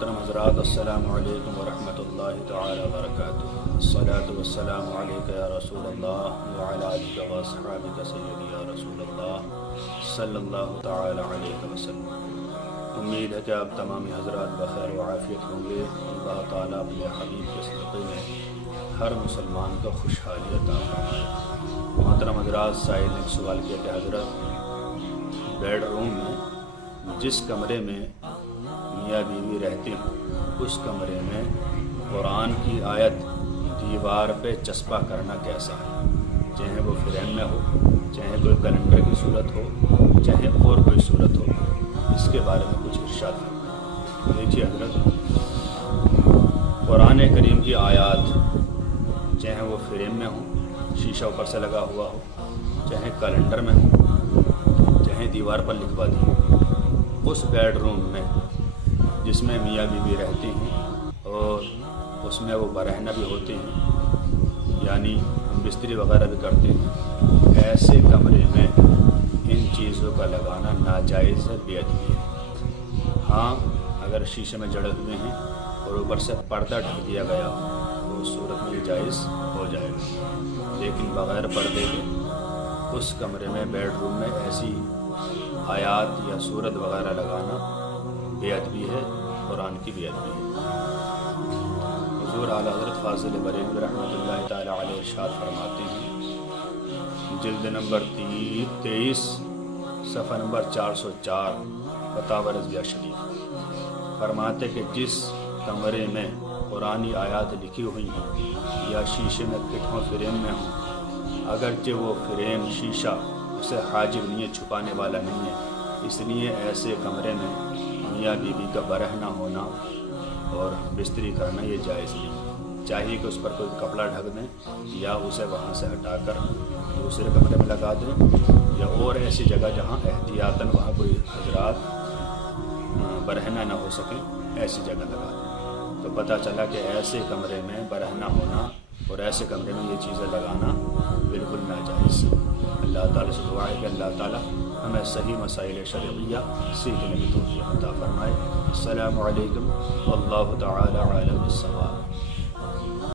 محترم حضرات، السلام علیکم ورحمۃ اللہ تعالی وبرکاتہ۔ الصلاۃ والسلام علیک یا رسول اللہ وعلی آلک واصحابک سیدی یا رسول اللہ صلی اللہ تعالی علیہ وسلم۔ امید ہے کہ آپ تمام حضرات بخیر و عافیت ہوں گے۔ اللہ تعالیٰ اپنے حبیب کے صدقے میں ہر مسلمان کو خوشحالی عطا فرمائے۔ محترم حضرات، سائل نے ایک سوال کیا کہ حضرت بیڈ روم میں جس کمرے میں میاں بیوی رہتے ہیں اس کمرے میں قرآن کی آیت دیوار پہ چسپاں کرنا کیسا ہے؟ چاہے وہ فریم میں ہو، چاہے کوئی کیلنڈر کی صورت ہو، چاہے اور کوئی صورت ہو، اس کے بارے میں کچھ ارشاد فرمائیں۔ دیکھیے حضرت، قرآن کریم کی آیات چاہے وہ فریم میں ہو، شیشہ اوپر سے لگا ہوا ہو، چاہے کیلنڈر میں ہو، چاہے دیوار پر لکھوا دی ہو، اس بیڈ روم میں جس میں میاں بیوی رہتی ہیں اور اس میں وہ برہنہ بھی ہوتے ہیں، یعنی بستری وغیرہ بھی کرتے ہیں، ایسے کمرے میں ان چیزوں کا لگانا ناجائز ہے، بے ادبی ہے۔ ہاں، اگر شیشے میں جڑے ہوئے ہیں اور اوپر سے پردہ ڈھک دیا گیا تو اس صورت میں جائز ہو جائے گا، لیکن بغیر پردے کے اس کمرے میں بیڈ روم میں ایسی آیات یا صورت وغیرہ لگانا بے ادبی ہے، قرآن کی بے ادبی ہے۔ حضور اعلیٰ حضرت فاضل بریلوی رحمۃ اللہ تعالی علیہ ارشاد فرماتے ہیں، جلد نمبر 23 صفحہ نمبر 404 فتاوی رضویہ شریف، فرماتے کہ جس کمرے میں قرآنی آیات لکھی ہوئی ہیں یا شیشے میں فٹ ہوں، فریم میں ہوں، اگرچہ وہ فریم شیشہ اسے حاجب نہیں ہے، چھپانے والا نہیں ہے، اس لیے ایسے کمرے میں میاں بیوی کا برہنہ ہونا اور بستری کرنا یہ جائز نہیں۔ چاہیے کہ اس پر کوئی کپڑا ڈھک دیں یا اسے وہاں سے ہٹا کر دوسرے کمرے میں لگا دیں، یا اور ایسی جگہ جہاں احتیاطاً وہاں کوئی حضرات برہنہ نہ ہو سکیں، ایسی جگہ لگا دیں۔ تو پتہ چلا کہ ایسے کمرے میں برہنہ ہونا اور ایسے کمرے میں یہ چیزیں لگانا بالکل ناجائز ہے۔ اللہ تعالیٰ سے دعا ہے کہ اللہ تعالیٰ ہمیں صحیح مسائل شرعیہ سیکھنے کی توفیق عطا فرمائے۔ السلام علیکم واللہ تعالی عالم الصواب۔